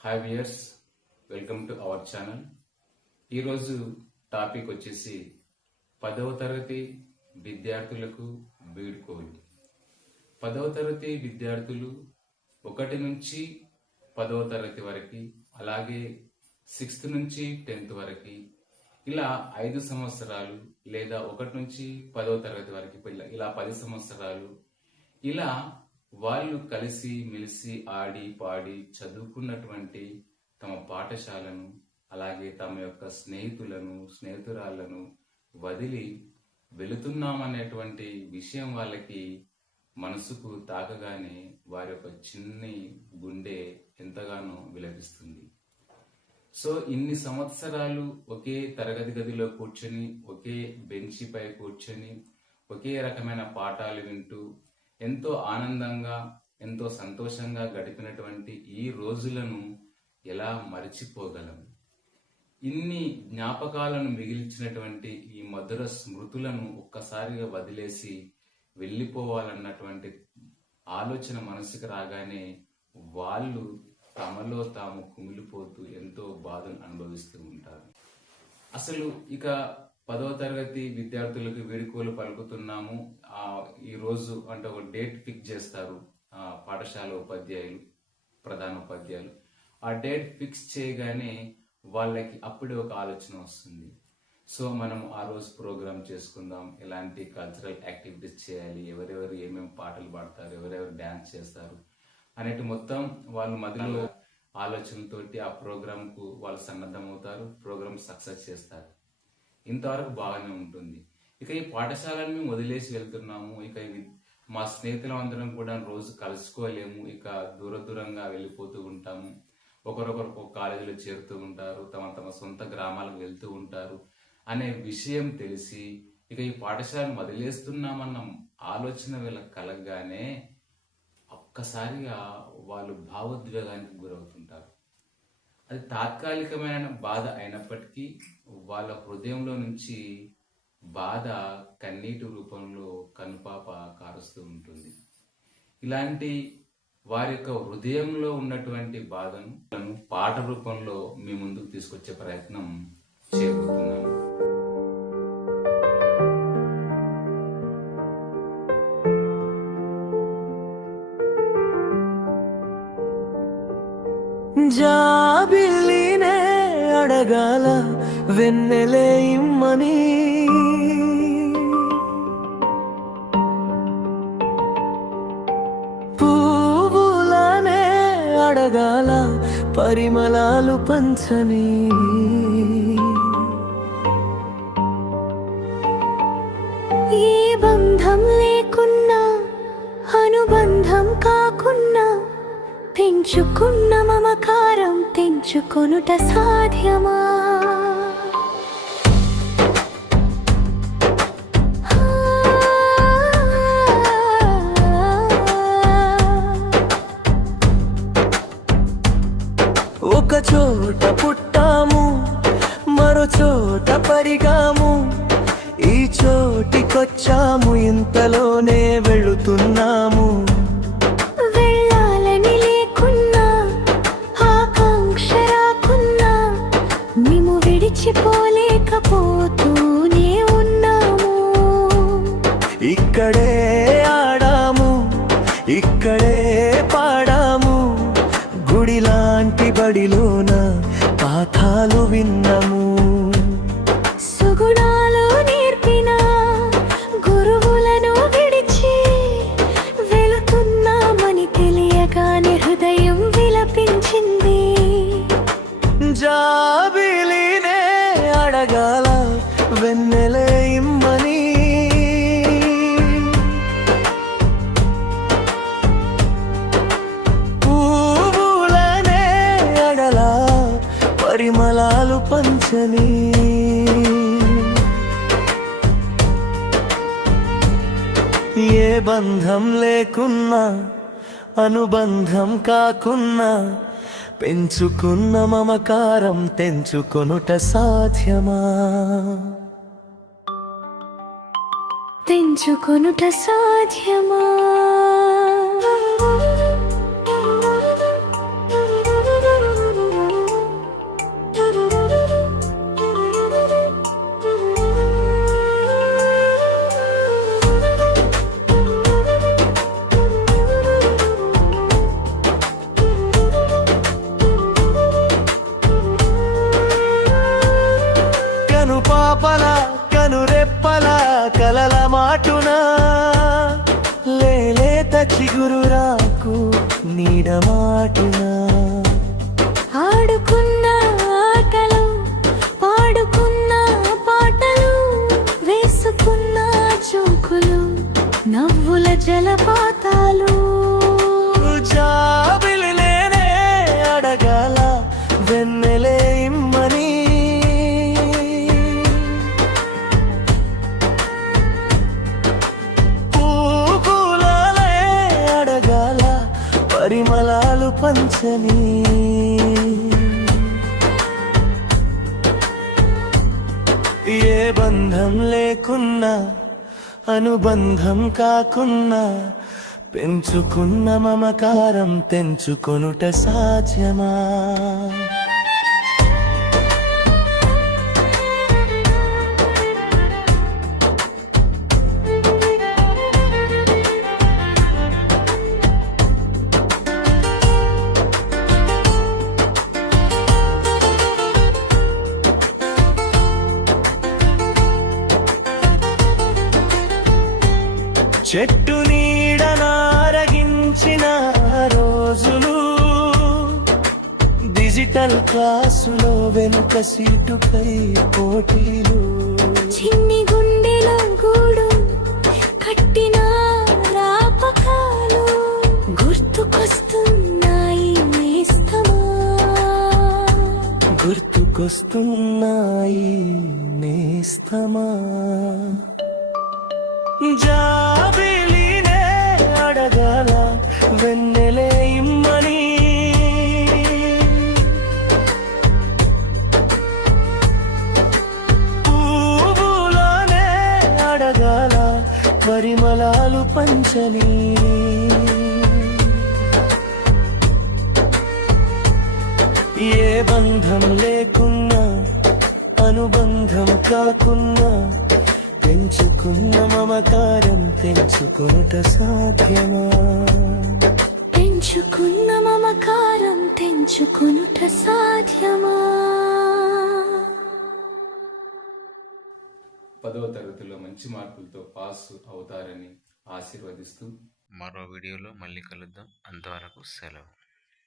Hi viewers welcome to our channel ఈరోజు topic వచ్చేసి పదవ తరగతి విద్యార్థులకు వీడ్కోలు పదవ తరగతి విద్యార్థులు ఒకటి నుంచి పదవ తరగతి వరకు అలాగే సిక్స్త్ నుంచి టెన్త్ వరకు ఇలా ఐదు సంవత్సరాలు లేదా ఒకటి నుంచి పదవ తరగతి వరకు ఇలా పది సంవత్సరాలు ఇలా వాళ్ళు కలిసి మెలిసి ఆడి పాడి చదువుకున్నటువంటి తమ పాఠశాలను అలాగే తమ యొక్క స్నేహితులను స్నేహితురాళ్ళను వదిలి వెళుతున్నామనేటువంటి విషయం వాళ్ళకి మనసుకు తాకగానే వారి యొక్క చిన్ని గుండె ఎంతగానో విలపిస్తుంది. సో ఇన్ని సంవత్సరాలు ఒకే తరగతి గదిలో కూర్చొని ఒకే బెంచిపై కూర్చొని ఒకే రకమైన పాఠాలు వింటూ ఎంతో ఆనందంగా ఎంతో సంతోషంగా గడిపినటువంటి ఈ రోజులను ఎలా మరచిపోగలం? ఇన్ని జ్ఞాపకాలను మిగిల్చినటువంటి ఈ మధుర స్మృతులను ఒక్కసారిగా వదిలేసి వెళ్ళిపోవాలన్నటువంటి ఆలోచన మనసుకు రాగానే వాళ్ళు తమలో తాము కుమిలిపోతూ ఎంతో బాధను అనుభవిస్తూ ఉంటారు. అసలు ఇక పదవ తరగతి విద్యార్థులకు వేడుకలు పలుకుతున్నాము. ఈరోజు ఈ రోజు అంటే ఒక డేట్ ఫిక్స్ చేస్తారు. పాఠశాల ఉపాధ్యాయులు ప్రధాన ఉపాధ్యాయులు. ఆ డేట్ ఫిక్స్ చేయగానే వాళ్ళకి అప్పుడే ఒక ఆలోచన వస్తుంది. సో మనం ఆ రోజు ప్రోగ్రామ్ చేసుకుందాం. ఎలాంటి కల్చరల్ యాక్టివిటీస్ చేయాలి? ఎవరెవరు ఏమేమి పాటలు పాడతారు? ఎవరెవరు డ్యాన్స్ చేస్తారు? అనేటి మొత్తం వాళ్ళు మధ్యలో ఆలోచనతోటి ఆ ప్రోగ్రామ్కు వాళ్ళు సన్నద్ధమవుతారు. ప్రోగ్రామ్ సక్సెస్ చేస్తారు. ఇంతవరకు బాగానే ఉంటుంది. ఇక ఈ పాఠశాలను మేము వదిలేసి వెళ్తున్నాము. ఇక మా స్నేహితులం అందరం కూడా రోజు కలుసుకోలేము. ఇక దూర దూరంగా వెళ్ళిపోతూ ఉంటాము. ఒకరొకరు కాలేజీలో చేరుతూ ఉంటారు. తమ తమ సొంత గ్రామాలకు వెళ్తూ ఉంటారు. అనే విషయం తెలిసి ఇక ఈ పాఠశాలను వదిలేస్తున్నామన్న ఆలోచన వీళ్ళకి కలగగానే ఒక్కసారిగా వాళ్ళు భావోద్వేగానికి గురవుతుంది అది తాత్కాలికమైన బాధ అయినప్పటికీ వాళ్ళ హృదయంలో నుంచి బాధ కన్నీటి రూపంలో కనుపాప కారుస్తూ ఉంటుంది. ఇలాంటి వారి యొక్క హృదయంలో ఉన్నటువంటి బాధను పాట రూపంలో మీ ముందుకు తీసుకొచ్చే ప్రయత్నం చేయబోతున్నాను జాబిల్లినే అడగాల వెన్నెలే ఇమ్మని. పువ్వులనే అడగాల పరిమళాలు పంచని. ఏ బంధం లేకున్నా అనుబంధం కాకున్నా పెంచుకున్న మమకారం తెంచుకొనుట సాధ్యమా? ఒక చోట పుట్టాము మరో చోట పరిగాము. ఈ చోటికొచ్చాము ఇంతలోనే వెళుతున్నాము. విడిచిపోలేకపోతూనే ఉన్నాము. ఇక్కడే ఆడాము ఇక్కడే పాడాము. గుడి లాంటి బడిలోన పాఠాలు విన్నాము. సుగుణాలు నేర్పిన గురువులను విడిచి వెళుతున్నామని తెలియగానే హృదయం విలపించింది. జాబిలినే పరిమళాలు పంచని. ఏ బంధం లేకున్నా అనుబంధం కాకున్నా పెంచుకున్న మమకారం తెంచుకొనుట సాధ్యమా? తెంచుకొనుట సాధ్యమా? చాటునా లేలేత చిగురు రాకు నీడమాటునా పంచని ఏ బంధం లేకున్నా అనుబంధం కాకున్నా పెంచుకున్న మమకారం తెంచుకొనుట సాధ్యమా? చెట్టు నీడనారగించిన రోజులు డిజిటల్ క్లాసులో వెనుక సీటుపై పోటీలు. చిన్ని గుండెలో గూడు కట్టిన రాపకాలు గుర్తుకొస్తున్నాయి గుర్తుకొస్తున్నాయి నేస్తమా? జాబిలినే పంచని ఏ బంధం లేకున్నా అనుబంధం కాకున్నా పెంచుకున్న మమకారం తెంచుకొనుట సాధ్యమా? పెంచుకున్న మమకారం తెంచుకొనుట సాధ్యమా? పదవ తరగతిలో మంచి మార్కులతో పాస్ అవుతారని ఆశీర్వదిస్తూ మరో వీడియోలో మళ్ళీ కలుద్దాం. అంతవరకు సెలవు.